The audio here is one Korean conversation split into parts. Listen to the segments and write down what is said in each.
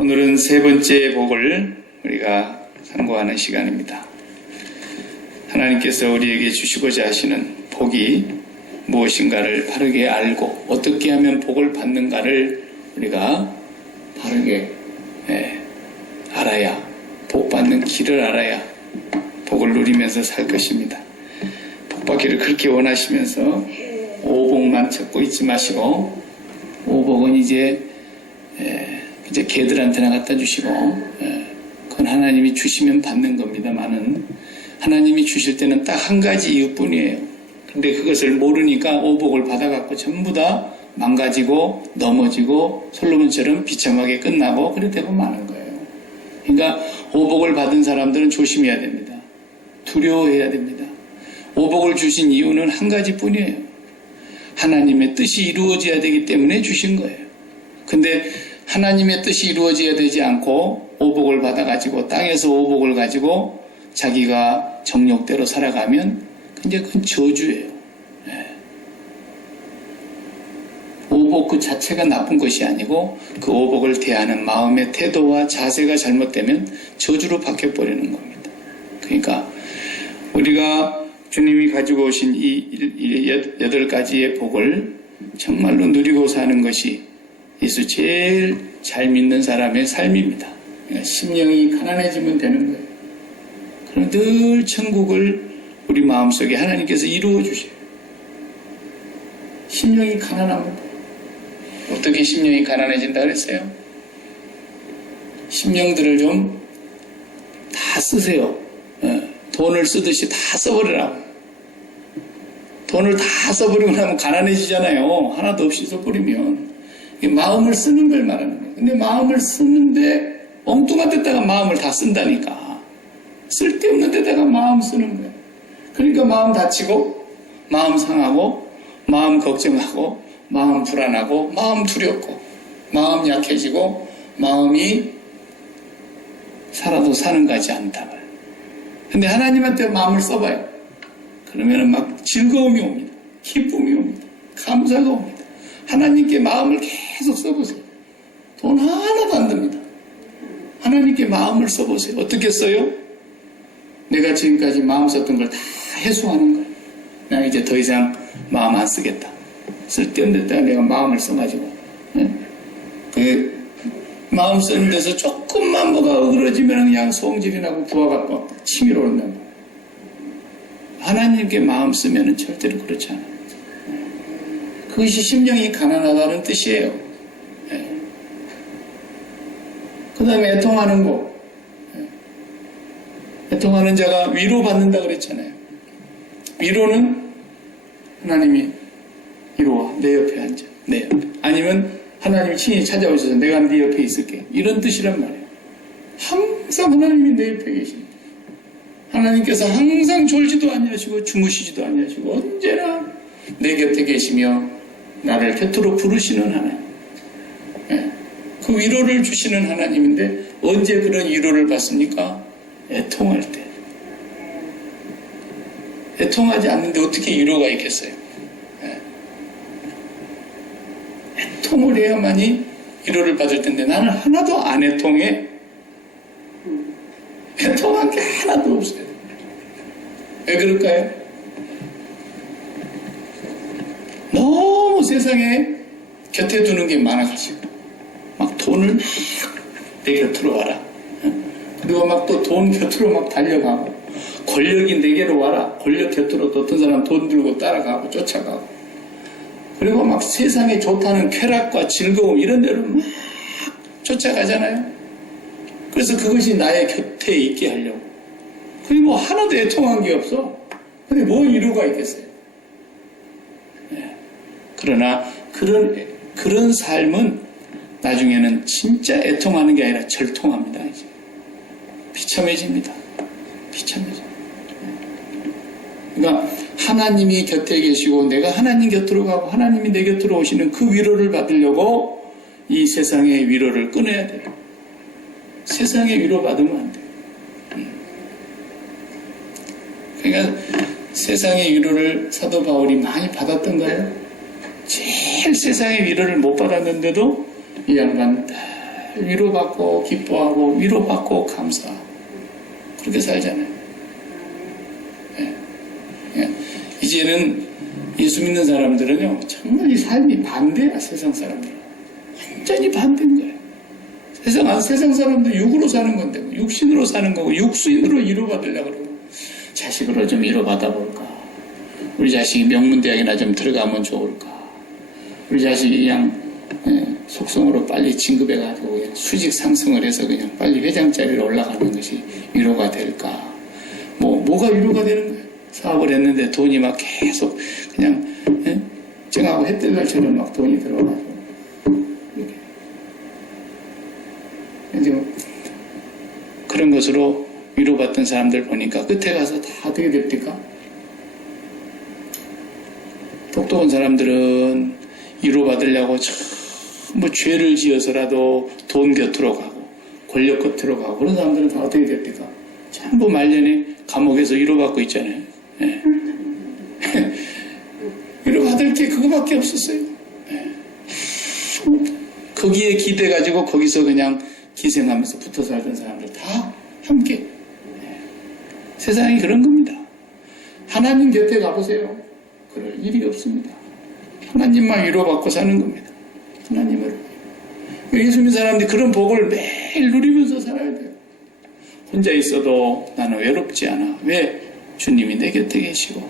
오늘은 세 번째 복을 우리가 상고하는 시간입니다. 하나님께서 우리에게 주시고자 하시는 복이 무엇인가를 바르게 알고 어떻게 하면 복을 받는가를 우리가 바르게 알아야, 복 받는 길을 알아야 복을 누리면서 살 것입니다. 복 받기를 그렇게 원하시면서 오복만 찾고 있지 마시고, 오복은 이제 개들한테나 갖다 주시고, 그건 하나님이 주시면 받는 겁니다만은, 하나님이 주실 때는 딱 한 가지 이유뿐이에요. 근데 그것을 모르니까 오복을 받아갖고 전부 다 망가지고 넘어지고 솔로몬처럼 비참하게 끝나고 그래 되고 마는 거예요. 그러니까 오복을 받은 사람들은 조심해야 됩니다. 두려워해야 됩니다. 오복을 주신 이유는 한 가지뿐이에요. 하나님의 뜻이 이루어져야 되기 때문에 주신 거예요. 근데 하나님의 뜻이 이루어져야 되지 않고 오복을 받아가지고 땅에서 오복을 가지고 자기가 정욕대로 살아가면 이제 그건 저주예요. 오복 그 자체가 나쁜 것이 아니고 그 오복을 대하는 마음의 태도와 자세가 잘못되면 저주로 바뀌어버리는 겁니다. 그러니까 우리가 주님이 가지고 오신 이 8가지의 복을 정말로 누리고 사는 것이 예수 제일 잘 믿는 사람의 삶입니다. 그러니까 심령이 가난해지면 되는 거예요. 그럼 늘 천국을 우리 마음속에 하나님께서 이루어 주셔요. 심령이 가난합니다. 어떻게 심령이 가난해진다 그랬어요? 심령들을 좀 다 쓰세요. 돈을 쓰듯이 다 써버리라고. 돈을 다 써버리고 나면 가난해지잖아요. 하나도 없이 써버리면. 마음을 쓰는 걸 말하는 거예요. 근데 마음을 쓰는데 엉뚱한 데다가 마음을 다 쓴다니까. 쓸데없는 데다가 마음 쓰는 거예요. 그러니까 마음 다치고, 마음 상하고, 마음 걱정하고, 마음 불안하고, 마음 두렵고, 마음 약해지고, 마음이 살아도 사는 것 같지 않다. 근데 하나님한테 마음을 써봐요. 그러면은 막 즐거움이 옵니다. 기쁨이 옵니다. 감사가 옵니다. 하나님께 마음을 계속 써보세요. 돈 하나도 안 듭니다. 하나님께 마음을 써보세요. 어떻게 써요? 내가 지금까지 마음 썼던 걸 다 해소하는 거예요. 나 이제 더 이상 마음 안 쓰겠다. 쓸데없는 데다가 내가 마음을 써가지고, 그 마음 쓰는 데서 조금만 뭐가 어그러지면 그냥 소음질이 나고 부하가 치밀어 오른다는 거예요. 하나님께 마음 쓰면은 절대로 그렇지 않아요. 그것이 심령이 가난하다는 뜻이에요. 그 다음에 애통하는 거. 애통하는 자가 위로받는다 그랬잖아요. 위로는 하나님이 이리와 내 옆에 앉아. 내 옆에. 아니면 하나님이 친히 찾아오셔서 내가 네 옆에 있을게. 이런 뜻이란 말이에요. 항상 하나님이 내 옆에 계십니다. 하나님께서 항상 졸지도 아니하시고 주무시지도 아니하시고 언제나 내 곁에 계시며 나를 곁으로 부르시는 하나님. 그 위로를 주시는 하나님인데 언제 그런 위로를 받습니까? 애통할 때. 애통하지 않는데 어떻게 위로가 있겠어요? 애통을 해야만이 위로를 받을 텐데 나는 하나도 안 애통해. 애통한 게 하나도 없어요. 왜 그럴까요? 너무 세상에 곁에 두는 게 많아가지고 막 돈을 막 내 곁으로 와라. 그리고 막 또 돈 곁으로 막 달려가고 권력이 내게로 와라. 권력 곁으로 또 어떤 사람 돈 들고 따라가고 쫓아가고 그리고 막 세상에 좋다는 쾌락과 즐거움 이런 데로 막 쫓아가잖아요. 그래서 그것이 나의 곁에 있게 하려고. 그게 뭐 하나도 애통한 게 없어. 근데 뭔 이유가 있겠어요? 그러나 그런 삶은 나중에는 진짜 애통하는 게 아니라 절통합니다. 이제. 비참해집니다. 비참해져. 그러니까 하나님이 곁에 계시고 내가 하나님 곁으로 가고 하나님이 내 곁으로 오시는 그 위로를 받으려고 이 세상의 위로를 끊어야 돼요. 세상의 위로 받으면 안 돼요. 그러니까 세상의 위로를 사도 바울이 많이 받았던가요? 제일 세상의 위로를 못 받았는데도 이 양반 위로받고 기뻐하고 위로받고 감사하고 그렇게 살잖아요. 예. 예. 이제는 예수 믿는 사람들은요 정말 이 삶이 반대야. 세상 사람들은 완전히 반대인 거예요. 세상 사람들 육으로 사는 건데 육신으로 사는 거고 육수인으로 위로받으려고 그러고 자식으로 좀 위로받아 볼까, 우리 자식이 명문대학이나 좀 들어가면 좋을까, 우리 자식이 그냥 속성으로 빨리 진급해가지고 그냥 수직 상승을 해서 그냥 빨리 회장 자리로 올라가는 것이 위로가 될까. 뭐가 위로가 되는 거예요. 사업을 했는데 돈이 막 계속 그냥 쨍하고 햇들날처럼 막 돈이 들어가지고 이렇게. 지금 그런 것으로 위로받던 사람들 보니까 끝에 가서 다 어떻게 됩니까? 똑똑한 사람들은 위로받으려고 전부 죄를 지어서라도 돈 곁으로 가고 권력 곁으로 가고 그런 사람들은 다 어떻게 됩니까? 전부 말년에 감옥에서 위로받고 있잖아요. 예. 위로받을 게 그거밖에 없었어요. 예. 거기에 기대가지고 거기서 그냥 기생하면서 붙어 살던 사람들 다 함께. 예. 세상이 그런 겁니다. 하나님 곁에 가보세요. 그럴 일이 없습니다. 하나님만 위로받고 사는 겁니다. 하나님을. 예수 믿는 사람들이 그런 복을 매일 누리면서 살아야 돼요. 혼자 있어도 나는 외롭지 않아. 왜? 주님이 내 곁에 계시고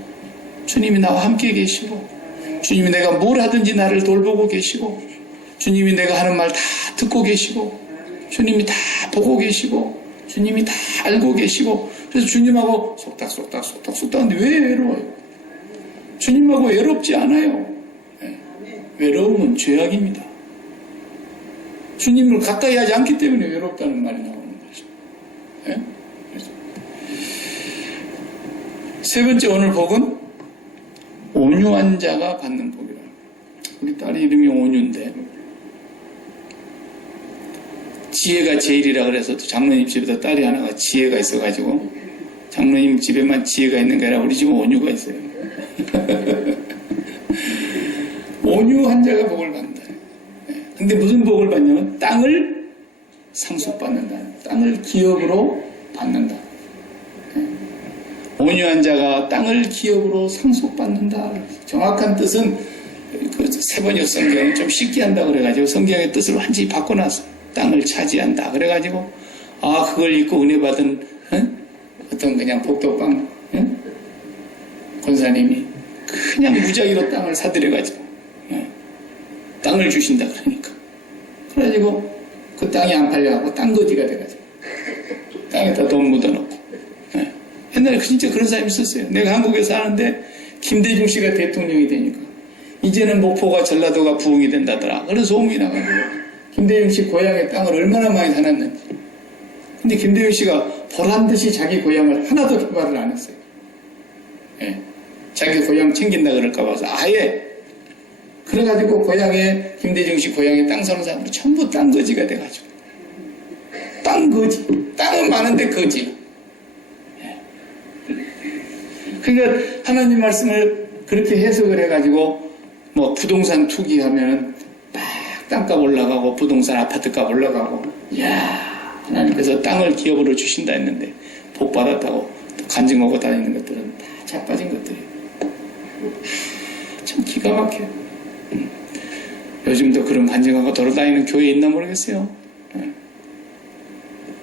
주님이 나와 함께 계시고 주님이 내가 뭘 하든지 나를 돌보고 계시고 주님이 내가 하는 말 다 듣고 계시고 주님이 다 보고 계시고 주님이 다 알고 계시고 그래서 주님하고 속닥속닥 하는데 왜 외로워요? 주님하고 외롭지 않아요. 네. 외로움은 죄악입니다. 주님을 가까이 하지 않기 때문에 외롭다는 말이 나오는 거죠. 네? 세 번째 오늘 복은 온유한 자가 받는 복이라. 우리 딸이 이름이 온유인데 지혜가 제일이라 그래서 또 장로님 집에도 딸이 하나가 지혜가 있어가지고 장로님 집에만 지혜가 있는 게 아니라 우리 집은 온유가 있어요. 온유한 자가 복을 받는다. 근데 무슨 복을 받냐면 땅을 상속받는다. 땅을 기업으로 받는다. 온유한 자가 땅을 기업으로 상속받는다. 정확한 뜻은 그 세번역 성경은 좀 쉽게 한다 그래가지고 성경의 뜻을 완전히 바꿔놨어. 땅을 차지한다. 그래가지고 그걸 입고 은혜 받은 어떤 그냥 복덕방 권사님이 그냥 무작위로 땅을 사들여가지고 땅을 주신다 그러니까. 그래가지고 그 땅이 안 팔려가고 땅거지가 돼가지고 땅에다 돈 묻어놓고. 옛날에 진짜 그런 사람이 있었어요. 내가 한국에 사는데 김대중 씨가 대통령이 되니까 이제는 목포가 전라도가 부흥이 된다더라. 그런 소문이 나가지고 김대중 씨 고향의 땅을 얼마나 많이 사놨는지. 근데 김대중 씨가 보란듯이 자기 고향을 하나도 개발을 안 했어요. 자기 고향 챙긴다 그럴까 봐서 아예. 그래가지고 고향에 김대중 씨 고향에 땅 사는 사람들이 전부 땅거지가 돼가지고 땅거지. 땅은 많은데 거지. 그러니까 하나님 말씀을 그렇게 해석을 해가지고 뭐 부동산 투기하면 막 땅값 올라가고 부동산 아파트값 올라가고 이야 하나님께서 땅을 기업으로 주신다 했는데 복 받았다고 간증하고 다니는 것들은 다 자빠진 것들이에요. 참 기가 막혀요. 요즘도 그런 간증하고 돌아다니는 교회 있나 모르겠어요.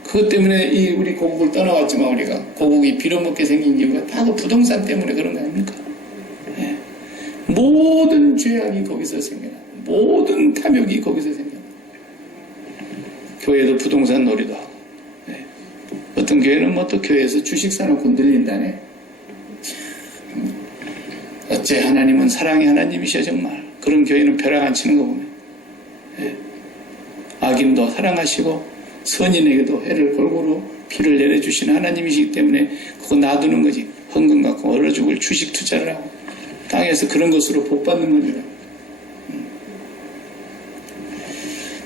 그것 때문에 우리 고국을 떠나왔지만 우리가 고국이 빌어먹게 생긴 이유가 다 그 부동산 때문에 그런 거 아닙니까? 모든 죄악이 거기서 생겨나. 모든 탐욕이 거기서 생겨나. 교회도 부동산 놀이도 하고. 어떤 교회는 뭐 또 교회에서 주식 사놓고 흔들린다네. 어째 하나님은 사랑의 하나님이셔 정말. 그런 교회는 벼락 안 치는 거 보면. 악인도 사랑하시고 선인에게도 해를 골고루 피를 내려주시는 하나님이시기 때문에 그거 놔두는 거지. 헌금 갖고 얼어 죽을 주식 투자를 하고 땅에서 그런 것으로 복 받는 겁니다.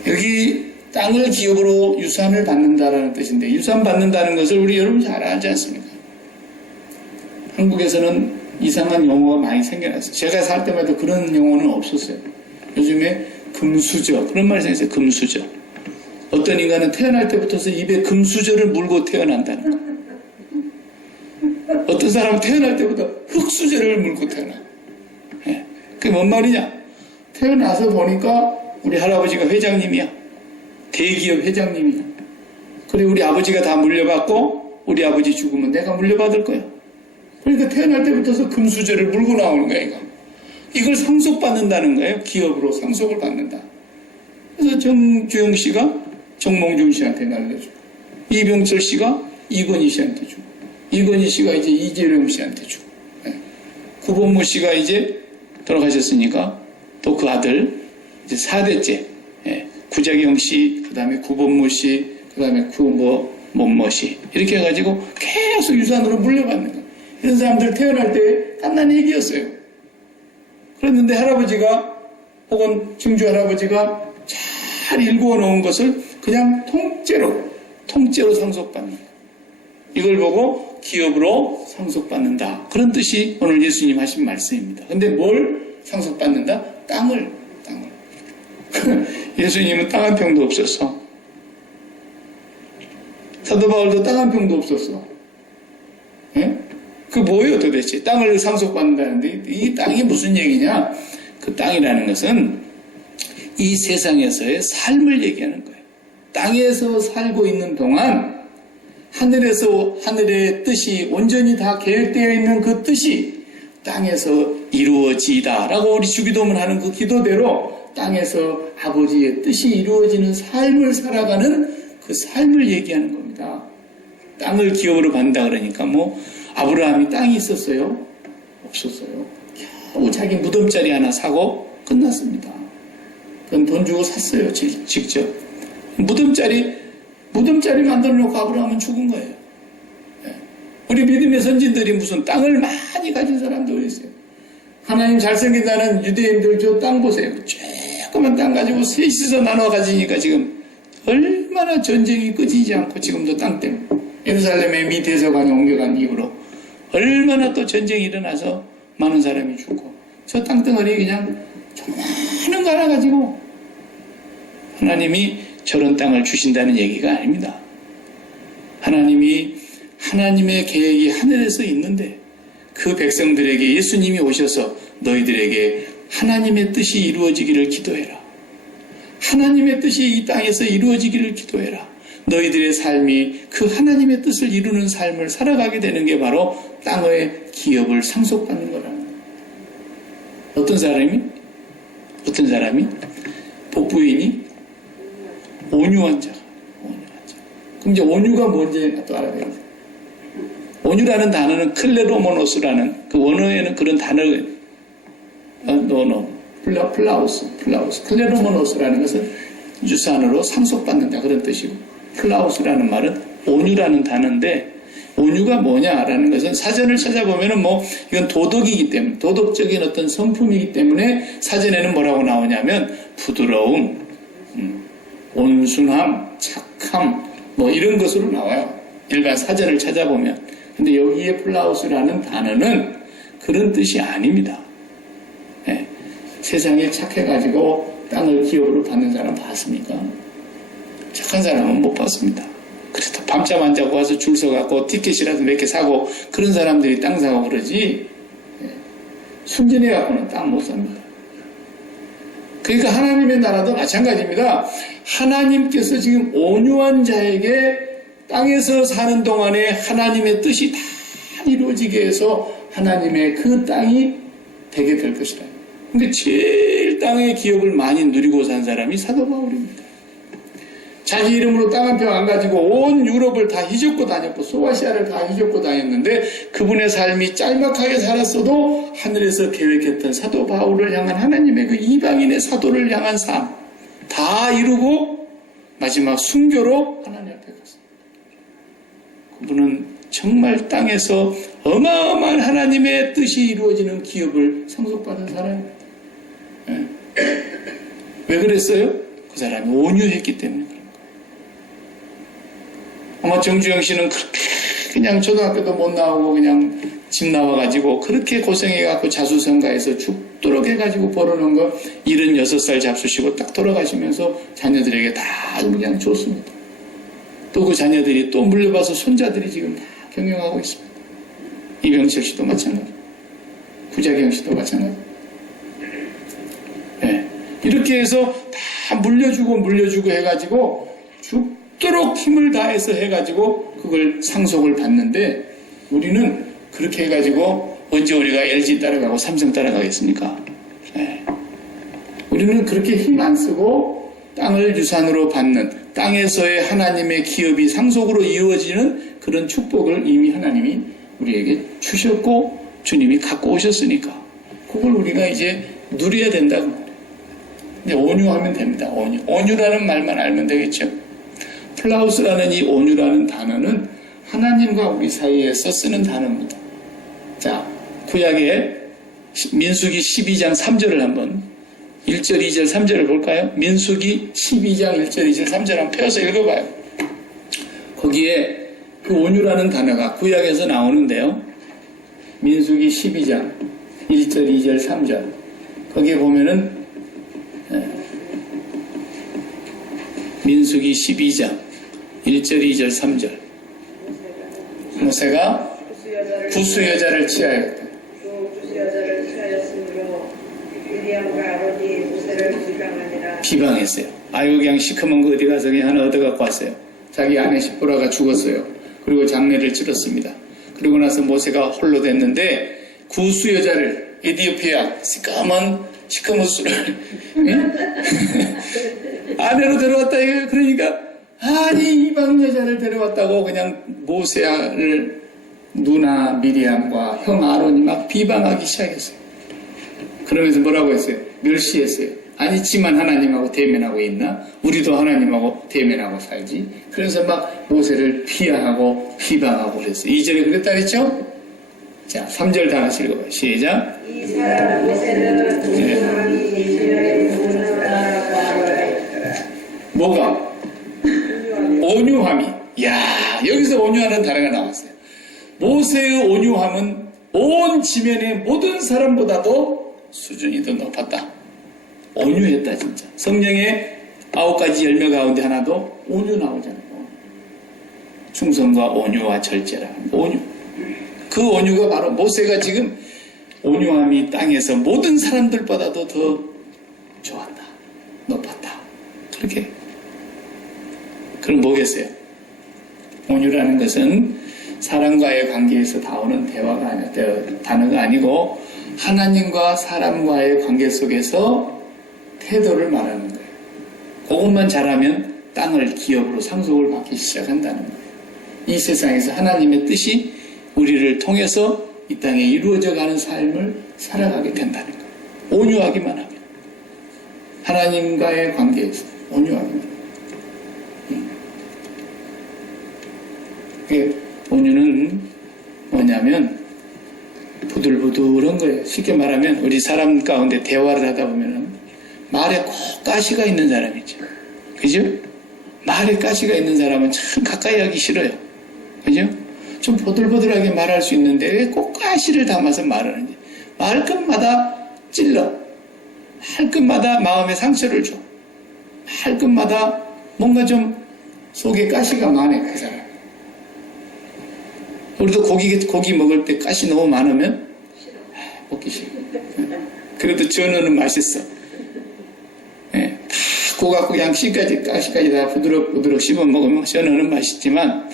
여기 땅을 기업으로 유산을 받는다라는 뜻인데 유산 받는다는 것을 우리 여러분 잘 알지 않습니까? 한국에서는 이상한 용어가 많이 생겨났어요. 제가 살 때마다 그런 용어는 없었어요. 요즘에 금수저 그런 말이 생겼어요. 금수저. 어떤 인간은 태어날 때부터서 입에 금수저를 물고 태어난다는 거예요. 어떤 사람은 태어날 때부터 흙수저를 물고 태어나. 예. 그게 뭔 말이냐? 태어나서 보니까 우리 할아버지가 회장님이야. 대기업 회장님이야. 그리고 우리 아버지가 다 물려받고 우리 아버지 죽으면 내가 물려받을 거야. 그러니까 태어날 때부터서 금수저를 물고 나오는 거야, 이거. 이걸 상속받는다는 거예요. 기업으로 상속을 받는다. 그래서 정주영 씨가 정몽준 씨한테 날려주고, 이병철 씨가 이건희 씨한테 주고, 이건희 씨가 이제 이재령 씨한테 주고, 네. 구본무 씨가 이제 돌아가셨으니까 또 그 아들 이제 4대째 예. 구자경 씨, 그 다음에 구본무 씨, 그 다음에 구mon모 씨 이렇게 해가지고 계속 유산으로 물려받는 거예요. 이런 사람들 태어날 때 갓난 얘기였어요. 그랬는데 할아버지가 혹은 증조 할아버지가 잘 일구어 놓은 것을 그냥 통째로 상속받는 거예요. 이걸 보고 기업으로 상속받는다. 그런 뜻이 오늘 예수님 하신 말씀입니다. 근데 뭘 상속받는다? 땅을. 예수님은 땅 한 평도 없었어. 사도 바울도 땅 한 평도 없었어. 예? 그 뭐예요 도대체? 땅을 상속받는다는데 이 땅이 무슨 얘기냐? 그 땅이라는 것은 이 세상에서의 삶을 얘기하는 거예요. 땅에서 살고 있는 동안 하늘의 뜻이 온전히 다 계획되어 있는 그 뜻이 땅에서 이루어지다라고 우리 주기도문 하는 그 기도대로 땅에서 아버지의 뜻이 이루어지는 삶을 살아가는 그 삶을 얘기하는 겁니다. 땅을 기업으로 받는다 그러니까 뭐 아브라함이 땅이 있었어요? 없었어요. 겨우 자기 무덤자리 하나 사고 끝났습니다. 그건 돈 주고 샀어요. 직접. 무덤자리 만들어 놓고 아브라함은 죽은 거예요. 우리 믿음의 선진들이 무슨 땅을 많이 가진 사람들이 있어요. 하나님 잘생긴다는 유대인들 저 땅 보세요. 조그만 땅 가지고 셋이서 나눠 가지니까 지금 얼마나 전쟁이 끊이지 않고 지금도 땅 때문에 예루살렘의 미 대사관이 옮겨간 이후로 얼마나 또 전쟁이 일어나서 많은 사람이 죽고 저 땅덩어리 그냥 조그마한 거 하나 가지고 하나님이 저런 땅을 주신다는 얘기가 아닙니다. 하나님의 계획이 하늘에서 있는데 그 백성들에게 예수님이 오셔서 너희들에게 하나님의 뜻이 이루어지기를 기도해라. 하나님의 뜻이 이 땅에서 이루어지기를 기도해라. 너희들의 삶이 그 하나님의 뜻을 이루는 삶을 살아가게 되는 게 바로 땅의 기업을 상속받는 거라는 거예요. 어떤 사람이 복부인이 온유한 자가. 그럼 이제 온유가 뭔지 또 알아야 돼요. 온유라는 단어는 클레로모노스라는 그 원어에는 그런 단어가 플라우스 클레로모노스라는 것은 유산으로 상속받는다 그런 뜻이고 플라우스라는 말은 온유라는 단어인데 온유가 뭐냐라는 것은 사전을 찾아보면은 뭐 이건 도덕이기 때문에 도덕적인 어떤 성품이기 때문에 사전에는 뭐라고 나오냐면 부드러움, 온순함, 착함 뭐 이런 것으로 나와요. 일반 사전을 찾아보면. 근데 여기에 플라우스라는 단어는 그런 뜻이 아닙니다. 네. 세상에 착해가지고 땅을 기업으로 받는 사람 봤습니까? 착한 사람은 못 봤습니다. 그래도 밤잠 안 자고 와서 줄 서갖고 티켓이라도 몇 개 사고 그런 사람들이 땅 사고 그러지 순진해갖고는 땅 못 삽니다. 그러니까 하나님의 나라도 마찬가지입니다. 하나님께서 지금 온유한 자에게 땅에서 사는 동안에 하나님의 뜻이 다 이루어지게 해서 하나님의 그 땅이 되게 될 것이라. 근데 제일 땅의 기업을 많이 누리고 산 사람이 사도 바울입니다. 자기 이름으로 땅 한 평 안 가지고 온 유럽을 다 휘젓고 다녔고 소아시아를 다 휘젓고 다녔는데 그분의 삶이 짤막하게 살았어도 하늘에서 계획했던 사도 바울을 향한 하나님의 그 이방인의 사도를 향한 삶 다 이루고 마지막 순교로 하나님 앞에 갔습니다. 그분은 정말 땅에서 어마어마한 하나님의 뜻이 이루어지는 기업을 상속받은 사람입니다. 왜 그랬어요? 그 사람이 온유했기 때문에 그런 거예요. 아마 정주영 씨는 그렇게 그냥 초등학교도 못 나오고 그냥 집 나와가지고 그렇게 고생해갖고 자수성가해서 죽도록 해가지고 벌어놓은 거 76살 잡수시고 딱 돌아가시면서 자녀들에게 다 그냥 줬습니다. 또 그 자녀들이 또 물려봐서 손자들이 지금 다 경영하고 있습니다. 이병철 씨도 마찬가지, 구자경 씨도 마찬가지. 네. 이렇게 해서 다 물려주고 해가지고 죽도록 힘을 다해서 해가지고 그걸 상속을 받는데 우리는 그렇게 해가지고 언제 우리가 LG 따라가고 삼성 따라가겠습니까? 네. 우리는 그렇게 힘 안 쓰고 땅을 유산으로 받는 땅에서의 하나님의 기업이 상속으로 이루어지는 그런 축복을 이미 하나님이 우리에게 주셨고 주님이 갖고 오셨으니까 그걸 우리가 이제 누려야 된다고 말해요. 이제 온유하면 됩니다. 온유라는 말만 알면 되겠죠. 플라우스라는 이 온유라는 단어는 하나님과 우리 사이에서 쓰는 단어입니다. 자, 구약의 민수기 12장 3절을 한번 1절, 2절, 3절을 볼까요? 민수기 12장 1절, 2절, 3절 한번 펴서 읽어봐요. 거기에 그 온유라는 단어가 구약에서 나오는데요. 민수기 12장 1절, 2절, 3절 거기에 보면은 민수기 12장 1절, 2절, 3절 모세가 구스 여자를 취하였다. 구스 여자를 취하였으므로 미디안과 아론이 모세를 비방하니라. 비방했어요. 아유 그냥 시커먼 거 어디 가서 그냥 하나 얻어갖고 왔어요. 자기 아내 시보라가 죽었어요. 그리고 장례를 치렀습니다. 그리고 나서 모세가 홀로 됐는데 구스 여자를 에디오피아 시커먼 수를 아내로 데려왔다 이거예요. 그러니까 아니 이방 여자를 데려왔다고 그냥 모세를 누나 미리암과 형 아론이 막 비방하기 시작했어요. 그러면서 뭐라고 했어요? 멸시했어요. 아니 지만 하나님하고 대면하고 있나? 우리도 하나님하고 대면하고 살지. 그래서 막 모세를 피하고 비방하고 그랬어요. 2절에 그랬다 그랬죠? 자 3절 다 같이 읽어봐요. 시작. 이 사람 모세는 온유함이 이스라엘 모든 사람과 하였더라. 뭐가? 온유함이. 야 여기서 온유하는 단어가 나왔어요. 모세의 온유함은 온 지면의 모든 사람보다도 수준이 더 높았다. 온유했다 진짜. 성령의 9가지 열매 가운데 하나도 온유 나오잖아요. 충성과 온유와 절제라. 온유. 그 온유가 바로 모세가 지금 온유함이 땅에서 모든 사람들보다도 더 좋았다. 높았다. 그렇게. 그럼 뭐겠어요? 온유라는 것은 사람과의 관계에서 나오는 대화가 아니라 단어가 아니고 하나님과 사람과의 관계 속에서 태도를 말하는 거예요. 그것만 잘하면 땅을 기업으로 상속을 받기 시작한다는 거예요. 이 세상에서 하나님의 뜻이 우리를 통해서 이 땅에 이루어져 가는 삶을 살아가게 된다는 거예요. 온유하기만 하면. 하나님과의 관계에서 온유하기만 하면. 온유는 뭐냐면 부들부들한 거예요. 쉽게 말하면 우리 사람 가운데 대화를 하다 보면 말에 꼭 가시가 있는 사람이죠. 그죠? 말에 가시가 있는 사람은 참 가까이 하기 싫어요. 그죠? 좀 보들보들하게 말할 수 있는데 왜 꼭 가시를 담아서 말하는지. 말 끝마다 찔러. 할 끝마다 마음에 상처를 줘. 할 끝마다 뭔가 좀 속에 가시가 많아요. 그 사람. 우리도 고기 먹을 때 가시 너무 많으면 먹기 싫어. 그래도 전어는 맛있어. 예, 다 고갖고 양씨까지 가시까지 다 부드럽 씹어 먹으면 전어는 맛있지만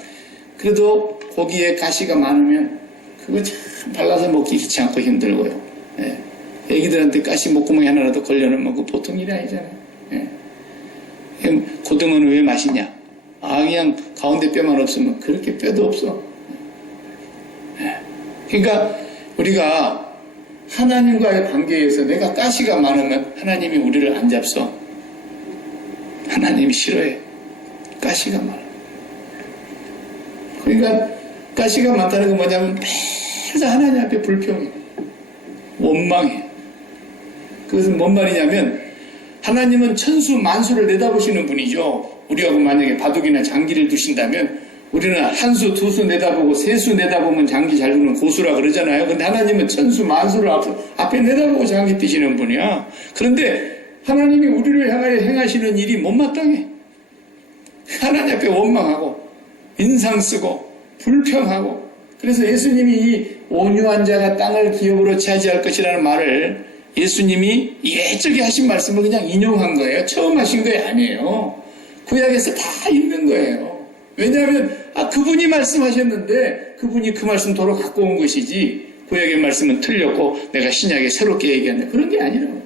그래도 고기에 가시가 많으면 그거 참 발라서 먹기 귀찮고 힘들고요. 예, 애기들한테 가시 목구멍이 하나라도 걸려놓으면 그 보통 일이 아니잖아요. 예. 고등어는 왜 맛있냐? 아 그냥 가운데 뼈만 없으면 그렇게 뼈도 없어. 그러니까 우리가 하나님과의 관계에서 내가 가시가 많으면 하나님이 우리를 안 잡서. 하나님이 싫어해. 가시가 많아. 그러니까 가시가 많다는 건 뭐냐면 매일 하나님 앞에 불평해. 원망해. 그것은 뭔 말이냐면 하나님은 천수 만수를 내다보시는 분이죠. 우리하고 만약에 바둑이나 장기를 두신다면 우리는 한 수, 두 수 내다보고 세 수 내다보면 장기 잘 두는 고수라 그러잖아요. 근데 하나님은 천수, 만수를 앞에 내다보고 장기 뛰시는 분이야. 그런데 하나님이 우리를 향하여 행하시는 일이 못마땅해. 하나님 앞에 원망하고 인상 쓰고 불평하고. 그래서 예수님이 이 온유한 자가 땅을 기업으로 차지할 것이라는 말을 예수님이 예적에 하신 말씀을 그냥 인용한 거예요. 처음 하신 거 아니에요. 구약에서 다 있는 거예요. 왜냐하면 그분이 말씀하셨는데 그분이 그 말씀 도로 갖고 온 것이지 구약의 말씀은 틀렸고 내가 신약에 새롭게 얘기한다. 그런 게 아니라고.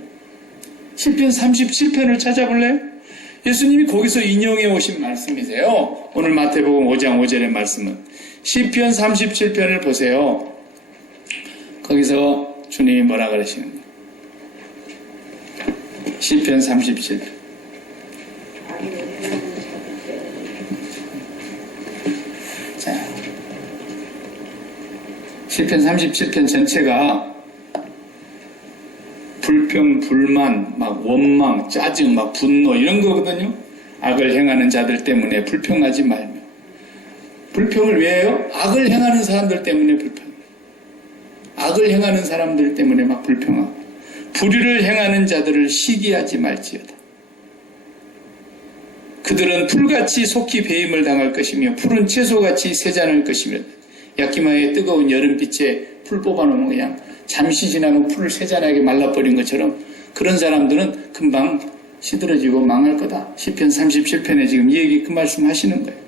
시편 37편을 찾아볼래요? 예수님이 거기서 인용해 오신 말씀이세요. 오늘 마태복음 5장 5절의 말씀은 시편 37편을 보세요. 거기서 주님이 뭐라 그러시는 거예요? 시편 37편. 자, 시편 37편 전체가 불평, 불만, 막 원망, 짜증, 막 분노 이런 거거든요. 악을 행하는 자들 때문에 불평하지 말며. 불평을 왜 해요? 악을 행하는 사람들 때문에 불평. 악을 행하는 사람들 때문에 막 불평하고. 불의를 행하는 자들을 시기하지 말지어다. 그들은 풀같이 속히 배임을 당할 것이며 푸른 채소같이 세잔할 것이며 야키마의 뜨거운 여름빛에 풀 뽑아놓으면 그냥 잠시 지나면 풀을 세잔하게 말라버린 것처럼 그런 사람들은 금방 시들어지고 망할 거다. 시편 37편에 지금 이 얘기 그 말씀 하시는 거예요.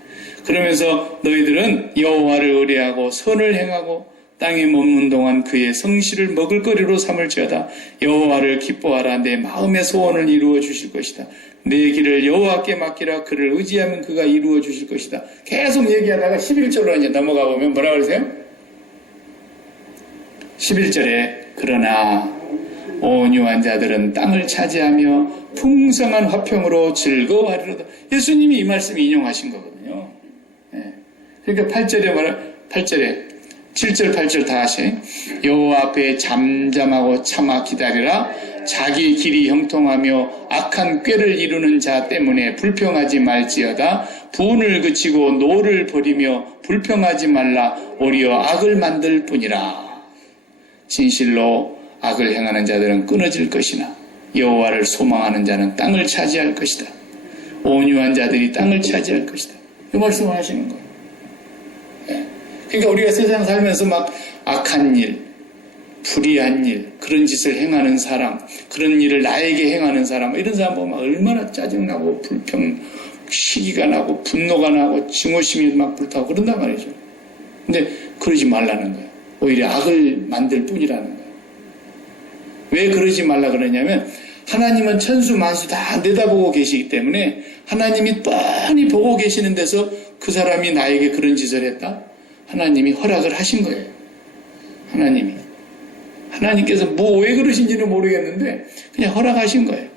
그러면서 너희들은 여호와를 의뢰하고 선을 행하고 땅에 머무는 동안 그의 성실을 먹을거리로 삼을지어다. 여호와를 기뻐하라. 내 마음의 소원을 이루어 주실 것이다. 내 길을 여호와께 맡기라. 그를 의지하면 그가 이루어 주실 것이다. 계속 얘기하다가 11절로 이제 넘어가 보면 뭐라 그러세요? 11절에 그러나 온유한 자들은 땅을 차지하며 풍성한 화평으로 즐거워하리로다. 예수님이 이 말씀 인용하신 거거든요. 그러니까 8절에 뭐라 8절에 7절 8절 다 하시. 여호와 앞에 잠잠하고 참아 기다리라. 자기 길이 형통하며 악한 꾀를 이루는 자 때문에 불평하지 말지어다. 분을 그치고 노를 버리며 불평하지 말라. 오히려 악을 만들 뿐이라. 진실로 악을 행하는 자들은 끊어질 것이나 여호와를 소망하는 자는 땅을 차지할 것이다. 온유한 자들이 땅을 차지할 것이다. 이 말씀을 하시는 거예요. 그러니까 우리가 세상 살면서 막 악한 일, 불의한 일, 그런 짓을 행하는 사람, 그런 일을 나에게 행하는 사람, 이런 사람 보면 얼마나 짜증나고 불평, 시기가 나고 분노가 나고 증오심이 막 불타고 그런단 말이죠. 근데 그러지 말라는 거예요. 오히려 악을 만들 뿐이라는 거예요. 왜 그러지 말라 그러냐면 하나님은 천수 만수 다 내다보고 계시기 때문에 하나님이 뻔히 보고 계시는 데서 그 사람이 나에게 그런 짓을 했다? 하나님이 허락을 하신 거예요. 하나님께서 왜 그러신지는 모르겠는데 그냥 허락하신 거예요.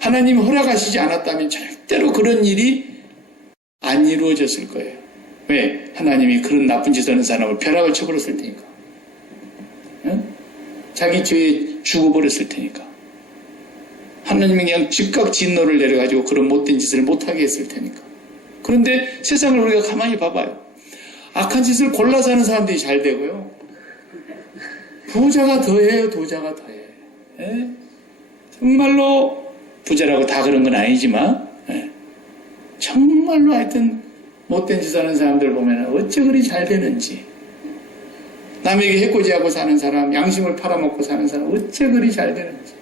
하나님이 허락하시지 않았다면 절대로 그런 일이 안 이루어졌을 거예요. 왜? 하나님이 그런 나쁜 짓을 하는 사람을 벼락을 쳐버렸을 테니까. 응? 자기 죄에 죽어버렸을 테니까. 하나님이 그냥 즉각 진노를 내려가지고 그런 못된 짓을 못하게 했을 테니까. 그런데 세상을 우리가 가만히 봐봐요. 악한 짓을 골라서 하는 사람들이 잘 되고요. 부자가 더해요. 도자가 더해. 예? 정말로 부자라고 다 그런 건 아니지만 정말로 하여튼 못된 짓 하는 사람들 보면 어째 그리 잘 되는지, 남에게 해코지하고 사는 사람, 양심을 팔아먹고 사는 사람 어째 그리 잘 되는지,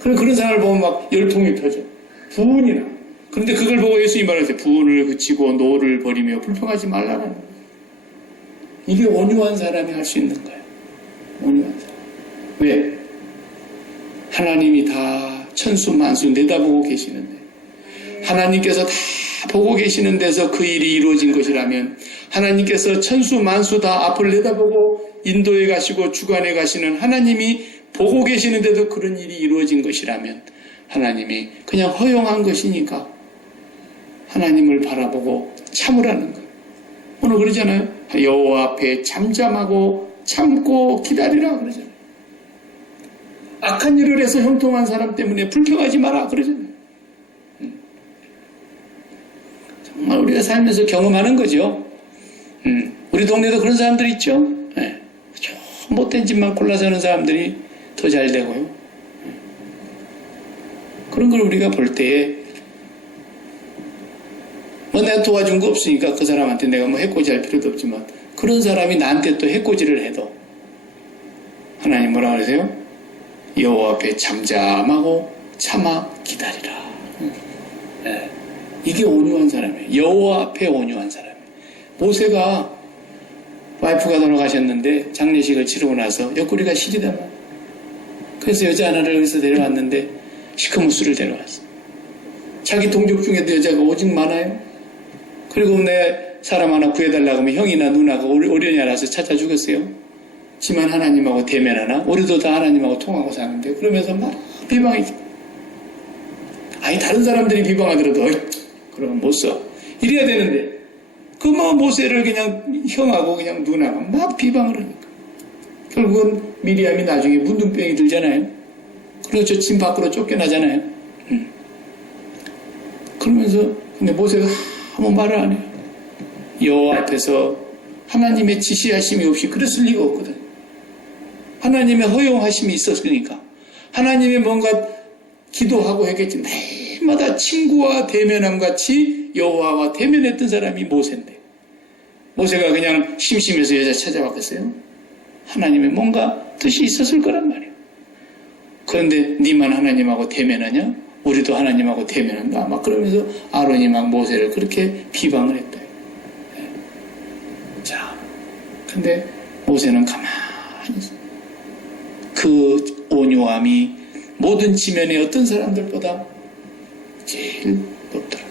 그런 사람을 보면 막 열통이 펴져. 부은이 나. 그런데 그걸 보고 예수님이 말하세요. 부은을 그치고 노를 버리며 불평하지 말라는 거예요. 이게 온유한 사람이 할 수 있는 거예요. 온유한 사람. 왜? 하나님이 다 천수 만수 내다보고 계시는데, 하나님께서 다 보고 계시는 데서 그 일이 이루어진 것이라면, 하나님께서 천수 만수 다 앞을 내다보고 인도에 가시고 주관에 가시는 하나님이 보고 계시는데도 그런 일이 이루어진 것이라면, 하나님이 그냥 허용한 것이니까 하나님을 바라보고 참으라는 거예요. 오늘 그러잖아요. 여호와 앞에 잠잠하고 참고 기다리라 그러잖아요. 악한 일을 해서 형통한 사람 때문에 불평하지 마라 그러잖아요. 정말 우리가 살면서 경험하는 거죠. 우리 동네도 그런 사람들 있죠. 예. 못된 짓만 골라서 하는 사람들이 더 잘 되고요. 그런 걸 우리가 볼 때에 뭐 내가 도와준 거 없으니까 그 사람한테 내가 뭐 해코지할 필요도 없지만 그런 사람이 나한테 또 해코지를 해도 하나님 뭐라 그러세요? 여호와 앞에 잠잠하고 참아 기다리라. 네. 이게 온유한 사람이에요. 여호와 앞에 온유한 사람이에요. 모세가 와이프가 돌아가셨는데 장례식을 치르고 나서 옆구리가 시리다. 그래서 여자 하나를 여기서 데려왔는데 시커먼 를 데려왔어. 자기 동족 중에도 여자가 오직 많아요. 그리고 내 사람 하나 구해달라고 하면 형이나 누나가 어련히 알아서 찾아 주겠어요. 지만 하나님하고 대면하나? 우리도 다 하나님하고 통하고 사는데 그러면서 막 비방이죠. 아니 다른 사람들이 비방하더라도 그러면 못 써. 이래야 되는데 그 뭐 모세를 그냥 형하고 그냥 누나가 막 비방을 하니까 결국은 미리암이 나중에 문둥병이 들잖아요. 그리고 저 집 밖으로 쫓겨나잖아요. 그러면서 근데 모세가 아무 말을 안 해요. 여호와 앞에서 하나님의 지시하심이 없이 그랬을 리가 없거든. 하나님의 허용하심이 있었으니까 하나님의 뭔가 기도하고 했겠지. 매일마다 친구와 대면함 같이 여호와와 대면했던 사람이 모세인데 모세가 그냥 심심해서 여자 찾아왔겠어요? 하나님의 뭔가 뜻이 있었을 거란 말이에요. 그런데 니만 하나님하고 대면하냐? 우리도 하나님하고 대면한다. 막 그러면서 아론이 막 모세를 그렇게 비방을 했다. 자, 근데 모세는 가만히 있어. 그 온유함이 모든 지면의 어떤 사람들보다 제일 높더라.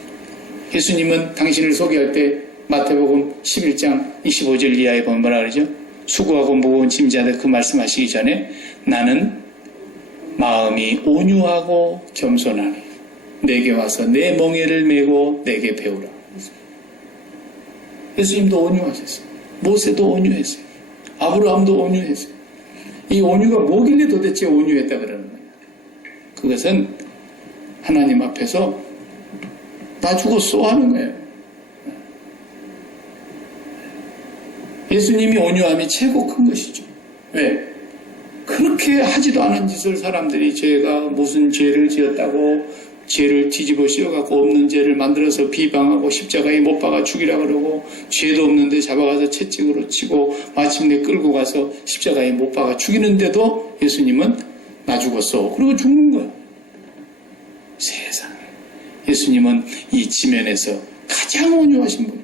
예수님은 당신을 소개할 때 마태복음 11장 25절 이하에 보면 뭐라 그러죠? 수고하고 무거운 짐자들 그 말씀하시기 전에 나는 마음이 온유하고 겸손하니 내게 와서 내 멍에를 메고 내게 배우라. 예수님도 온유하셨어요. 모세도 온유했어요. 아브라함도 온유했어요. 이 온유가 뭐길래 도대체 온유했다 그러는 거예요. 그것은 하나님 앞에서 나 죽었어 하는 거예요. 예수님이 온유함이 최고 큰 것이죠. 왜? 그렇게 하지도 않은 짓을 사람들이 제가 무슨 죄를 지었다고 죄를 뒤집어 씌워갖고 없는 죄를 만들어서 비방하고 십자가에 못 박아 죽이라 그러고 죄도 없는데 잡아가서 채찍으로 치고 마침내 끌고 가서 십자가에 못 박아 죽이는데도 예수님은 나 죽었어. 그리고 죽는 거야. 세상에. 예수님은 이 지면에서 가장 온유하신 분입니다.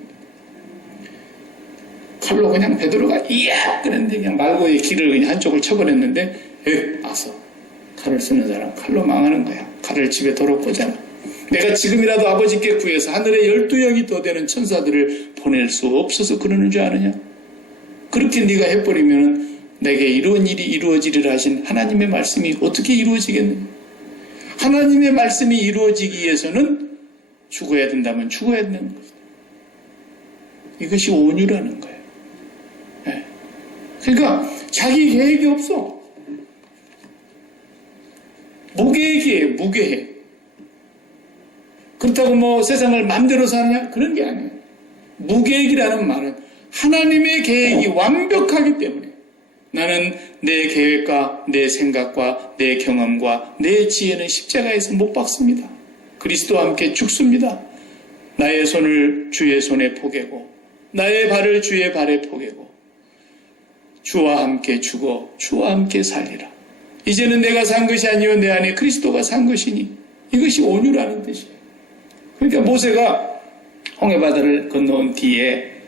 칼로 그냥 베드로가 이야! 그랬는데 그냥 말고의 길을 그냥 한쪽을 쳐버렸는데 아서 칼을 쓰는 사람 칼로 망하는 거야. 칼을 집에 도로 꽂아라. 내가 지금이라도 아버지께 구해서 하늘에 12역이 더 되는 천사들을 보낼 수 없어서 그러는 줄 아느냐? 그렇게 네가 해버리면 내게 이런 일이 이루어지리라 하신 하나님의 말씀이 어떻게 이루어지겠느냐? 하나님의 말씀이 이루어지기 위해서는 죽어야 된다면 죽어야 되는 거죠. 이것이 온유라는 거예요. 네. 그러니까 자기 계획이 없어. 무계획이에요. 무계획. 그렇다고 뭐 세상을 마음대로 사느냐? 그런 게 아니에요. 무계획이라는 말은 하나님의 계획이 완벽하기 때문에 나는 내 계획과 내 생각과 내 경험과 내 지혜는 십자가에서 못 박습니다. 그리스도와 함께 죽습니다. 나의 손을 주의 손에 포개고 나의 발을 주의 발에 포개고 주와 함께 죽어 주와 함께 살리라. 이제는 내가 산 것이 아니요 내 안에 그리스도가 산 것이니 이것이 온유라는 뜻이에요. 그러니까 모세가 홍해바다를 건너온 뒤에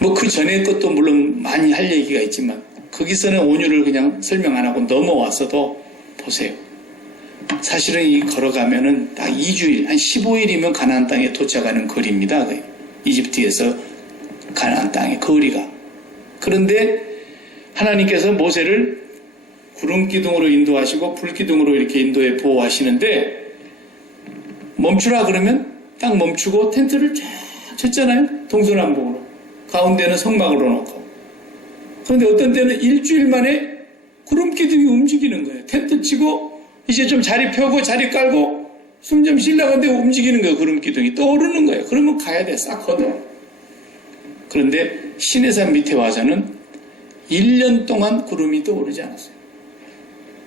뭐 그 전에 것도 물론 많이 할 얘기가 있지만 거기서는 온유를 그냥 설명 안 하고 넘어왔어도 보세요. 사실은 이 걸어가면은 딱 2주일, 한 15일이면 가나안 땅에 도착하는 거리입니다. 이집트에서 가나안 땅의 거리가. 그런데 하나님께서 모세를 구름 기둥으로 인도하시고 불 기둥으로 이렇게 인도해 보호하시는데 멈추라 그러면 딱 멈추고 텐트를 쫙 쳤잖아요. 동서남북으로. 가운데는 성막으로 놓고. 그런데 어떤 때는 일주일 만에 구름 기둥이 움직이는 거예요. 텐트 치고 이제 좀 자리 펴고 자리 깔고 숨 좀 쉬려고 하는데 움직이는 거예요. 구름 기둥이 떠오르는 거예요. 그러면 가야 돼. 싹 걷어. 그런데 시내산 밑에 와서는 1년 동안 구름이 떠오르지 않았어요.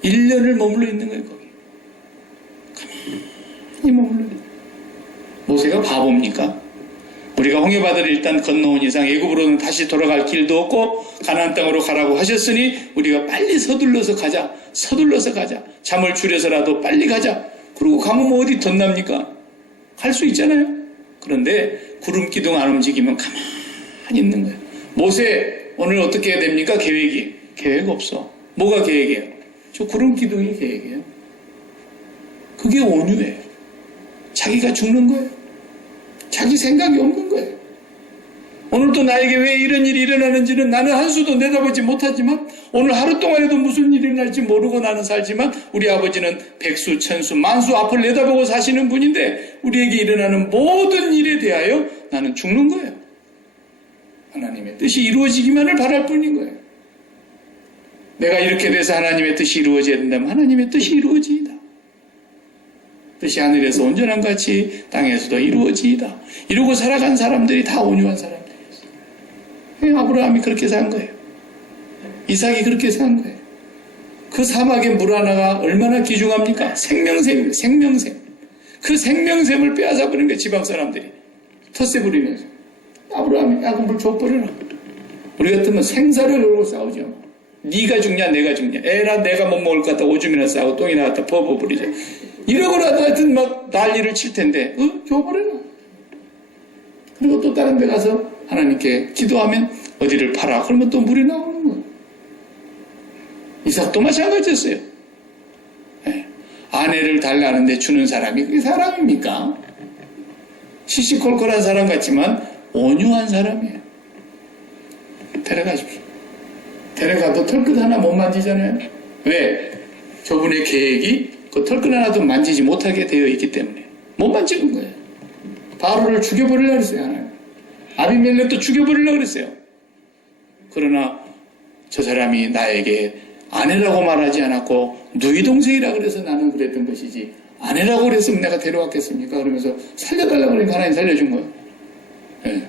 1년을 머물러 있는 거예요. 거기. 가만히 머물러 있는 거예요. 모세가 바보입니까? 우리가 홍해바다를 일단 건너온 이상 애굽으로는 다시 돌아갈 길도 없고 가나안 땅으로 가라고 하셨으니 우리가 빨리 서둘러서 가자. 서둘러서 가자. 잠을 줄여서라도 빨리 가자. 그리고 가면 뭐 어디 덧납니까? 갈 수 있잖아요. 그런데 구름 기둥 안 움직이면 가만히 있는 거예요. 모세 오늘 어떻게 해야 됩니까? 계획이. 계획 없어. 뭐가 계획이에요? 저 구름 기둥이 계획이에요. 그게 온유예요. 자기가 죽는 거예요. 자기 생각이 없는 거예요. 오늘도 나에게 왜 이런 일이 일어나는지는 나는 한 수도 내다보지 못하지만 오늘 하루 동안에도 무슨 일이 일어날지 모르고 나는 살지만 우리 아버지는 백수, 천수, 만수 앞을 내다보고 사시는 분인데 우리에게 일어나는 모든 일에 대하여 나는 죽는 거예요. 하나님의 뜻이 이루어지기만을 바랄 뿐인 거예요. 내가 이렇게 돼서 하나님의 뜻이 이루어져야 된다면 하나님의 뜻이 이루어지이다. 뜻이 하늘에서 온전한 같이 땅에서도 이루어지이다. 이러고 살아간 사람들이 다 온유한 사람들이었어요. 아브라함이 그렇게 산 거예요. 이삭이 그렇게 산 거예요. 그 사막의 물 하나가 얼마나 귀중합니까? 생명샘이에요. 생명샘. 그 생명샘을 빼앗아버린 거예요. 지방 사람들이. 텃세 부리면서. 아브라함이 야, 그 물 줘버려라. 우리 같으면 생사를 걸고 싸우죠. 네가 죽냐 내가 죽냐. 에라 내가 못 먹을 것 같다. 오줌이나 싸고 똥이나 갖다 퍼버리자. 이러고라도 하여튼 막 난리를 칠 텐데 줘버려라. 그리고 또 다른 데 가서 하나님께 기도하면 어디를 팔아. 그러면 또 물이 나오는 거예요. 이삭도 마찬가지였어요. 네. 아내를 달라는데 주는 사람이 그게 사람입니까? 시시콜콜한 사람 같지만 온유한 사람이에요. 데려가십시오. 데려가도 털끝 하나 못 만지잖아요. 왜? 저분의 계획이 그 털끝 하나도 만지지 못하게 되어 있기 때문에 못 만지는 거예요. 바로를 죽여버리려고 했어요. 하나님. 아비멜렉도 죽여버리려고 그랬어요. 그러나 저 사람이 나에게 아내라고 말하지 않았고 누이 동생이라고 그래서 나는 그랬던 것이지 아내라고 그랬으면 내가 데려왔겠습니까? 그러면서 살려달라고 그러니까 하나님 살려준 거예요. 네.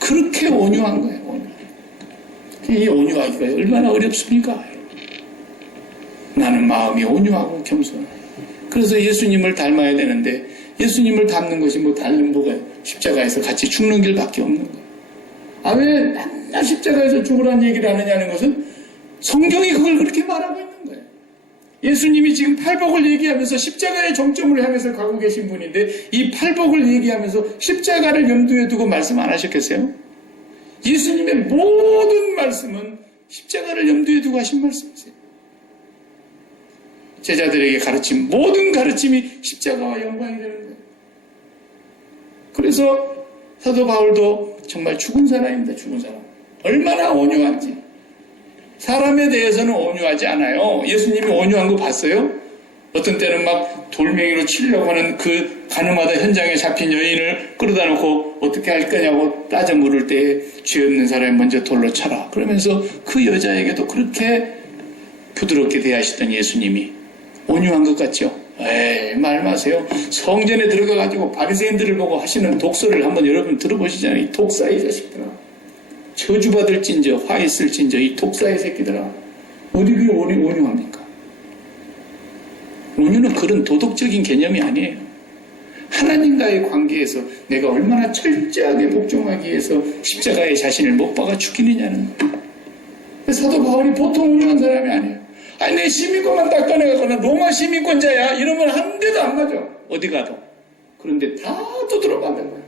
그렇게 온유한 거예요. 온유. 이 온유하기가 얼마나 어렵습니까? 나는 마음이 온유하고 겸손해. 그래서 예수님을 닮아야 되는데 예수님을 닮는 것이 뭐 닮는 뭐가 십자가에서 같이 죽는 길밖에 없는 거예요. 아, 왜 맨날 십자가에서 죽으라는 얘기를 하느냐는 것은 성경이 그걸 그렇게 말하고 있는 거예요. 예수님이 지금 팔복을 얘기하면서 십자가의 정점을 향해서 가고 계신 분인데 이 팔복을 얘기하면서 십자가를 염두에 두고 말씀 안 하셨겠어요? 예수님의 모든 말씀은 십자가를 염두에 두고 하신 말씀이세요. 제자들에게 가르친 모든 가르침이 십자가와 연관이 되는 거예요. 그래서 사도 바울도 정말 죽은 사람입니다. 죽은 사람. 얼마나 온유한지. 사람에 대해서는 온유하지 않아요. 예수님이 온유한 거 봤어요? 어떤 때는 막 돌멩이로 치려고 하는 그 가늠하다 현장에 잡힌 여인을 끌어다 놓고 어떻게 할 거냐고 따져 물을 때 죄 없는 사람이 먼저 돌로 쳐라. 그러면서 그 여자에게도 그렇게 부드럽게 대하시던 예수님이 온유한 것 같죠? 에이, 말 마세요. 성전에 들어가가지고 바리새인들을 보고 하시는 독서를 한번 여러분 들어보시잖아요. 이 독사 이 자식들아. 저주받을진저 화 있을진저 이 독사의 새끼들아. 어디 그게 온유합니까? 온유는 그런 도덕적인 개념이 아니에요. 하나님과의 관계에서 내가 얼마나 철저하게 복종하기 위해서 십자가에 자신을 못 박아 죽이느냐는 거예요. 사도 바울이 보통 온유한 사람이 아니에요. 아니 내 시민권만 닦아내가거나 로마 시민권자야 이러면 한 대도 안 맞아. 어디 가도. 그런데 다 두드러 맞는 거예요.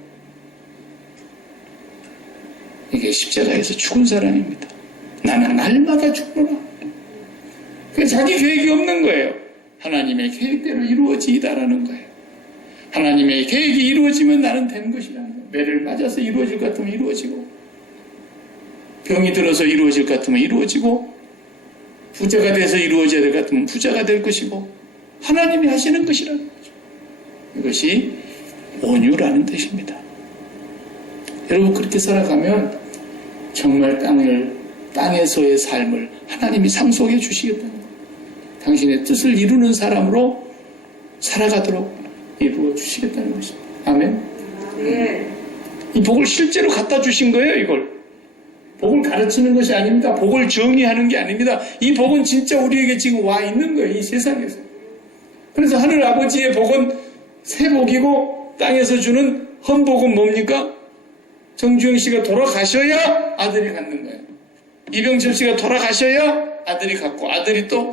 이게 십자가에서 죽은 사람입니다. 나는 날마다 죽구나. 그게 자기 계획이 없는 거예요. 하나님의 계획대로 이루어지다라는 거예요. 하나님의 계획이 이루어지면 나는 된 것이라는 거예요. 매를 맞아서 이루어질 것 같으면 이루어지고 병이 들어서 이루어질 것 같으면 이루어지고 부자가 돼서 이루어져야 될 것 같으면 부자가 될 것이고 하나님이 하시는 것이라는 거죠. 이것이 온유라는 뜻입니다. 여러분 그렇게 살아가면 정말 땅에서의 삶을 하나님이 상속해 주시겠다는 거예요. 당신의 뜻을 이루는 사람으로 살아가도록 이 복을 주시겠다는 것입니다. 아멘. 네. 이 복을 실제로 갖다 주신 거예요, 이걸. 복을 가르치는 것이 아닙니다. 복을 정의하는 게 아닙니다. 이 복은 진짜 우리에게 지금 와 있는 거예요, 이 세상에서. 그래서 하늘 아버지의 복은 새 복이고 땅에서 주는 헌복은 뭡니까? 정주영 씨가 돌아가셔야 아들이 갖는 거예요. 이병철 씨가 돌아가셔야 아들이 갖고 아들이 또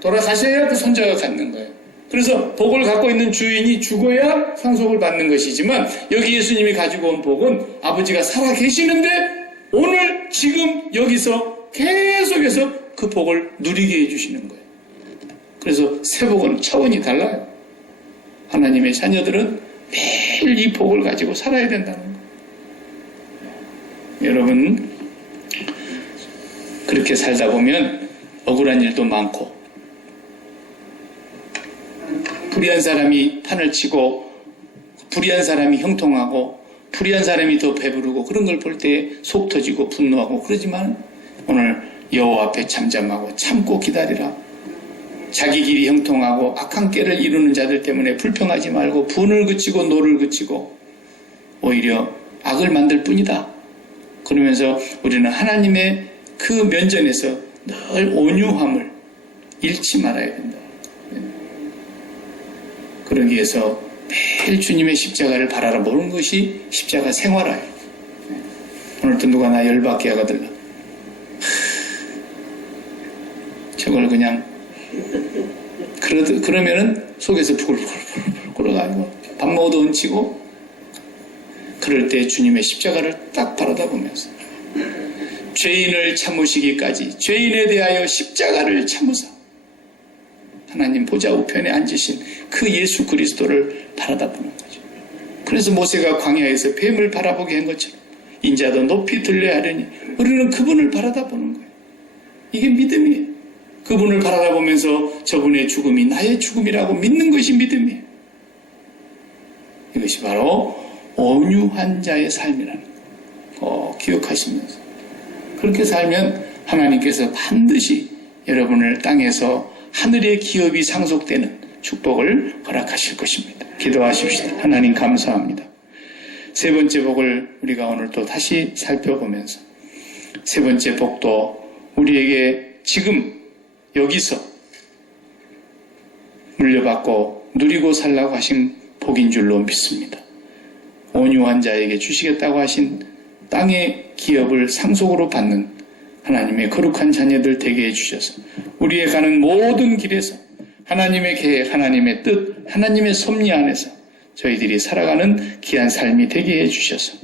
돌아가셔야 그 손자가 갖는 거예요. 그래서 복을 갖고 있는 주인이 죽어야 상속을 받는 것이지만 여기 예수님이 가지고 온 복은 아버지가 살아 계시는데 오늘 지금 여기서 계속해서 그 복을 누리게 해주시는 거예요. 그래서 새 복은 차원이 달라요. 하나님의 자녀들은 매일 이 복을 가지고 살아야 된다는 거예요. 여러분, 그렇게 살다 보면 억울한 일도 많고 불의한 사람이 판을 치고 불의한 사람이 형통하고 불의한 사람이 더 배부르고 그런 걸 볼 때 속 터지고 분노하고 그러지만 오늘 여호와 앞에 잠잠하고 참고 기다리라. 자기 길이 형통하고 악한 꾀를 이루는 자들 때문에 불평하지 말고 분을 그치고 노를 그치고 오히려 악을 만들 뿐이다. 그러면서 우리는 하나님의 그 면전에서 늘 온유함을 잃지 말아야 된다. 그러기 위해서 매일 주님의 십자가를 바라보는 것이 십자가 생활화예요. 오늘도 누가 나 열받게 하거든. 저걸 그냥 그러면은 속에서 부글부글 끓어가지고 밥 먹어도 얹히고 그럴 때 주님의 십자가를 딱 바라다 보면서 죄인을 참으시기까지 죄인에 대하여 십자가를 참으사 하나님 보좌 우편에 앉으신 그 예수 그리스도를 바라다 보는 거죠. 그래서 모세가 광야에서 뱀을 바라보게 한 것처럼 인자도 높이 들려야 하려니 우리는 그분을 바라다 보는 거예요. 이게 믿음이에요. 그분을 바라다 보면서 저분의 죽음이 나의 죽음이라고 믿는 것이 믿음이에요. 이것이 바로 온유한 자의 삶이라는 거 기억하시면서 그렇게 살면 하나님께서 반드시 여러분을 땅에서 하늘의 기업이 상속되는 축복을 허락하실 것입니다. 기도하십시다. 하나님 감사합니다. 세 번째 복을 우리가 오늘 또 다시 살펴보면서 세 번째 복도 우리에게 지금 여기서 물려받고 누리고 살라고 하신 복인 줄로 믿습니다. 온유한 자에게 주시겠다고 하신 땅의 기업을 상속으로 받는 하나님의 거룩한 자녀들 되게 해주셔서 우리의 가는 모든 길에서 하나님의 계획, 하나님의 뜻, 하나님의 섭리 안에서 저희들이 살아가는 귀한 삶이 되게 해주셔서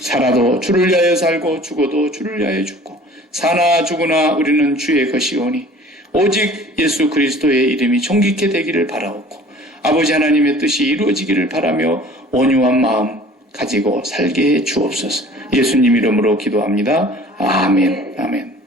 살아도 주를 위하여 살고 죽어도 주를 위하여 죽고 사나 죽으나 우리는 주의 것이오니 오직 예수 그리스도의 이름이 존귀케 되기를 바라옵고 아버지 하나님의 뜻이 이루어지기를 바라며 온유한 마음 가지고 살게 해 주옵소서. 예수님 이름으로 기도합니다. 아멘. 아멘.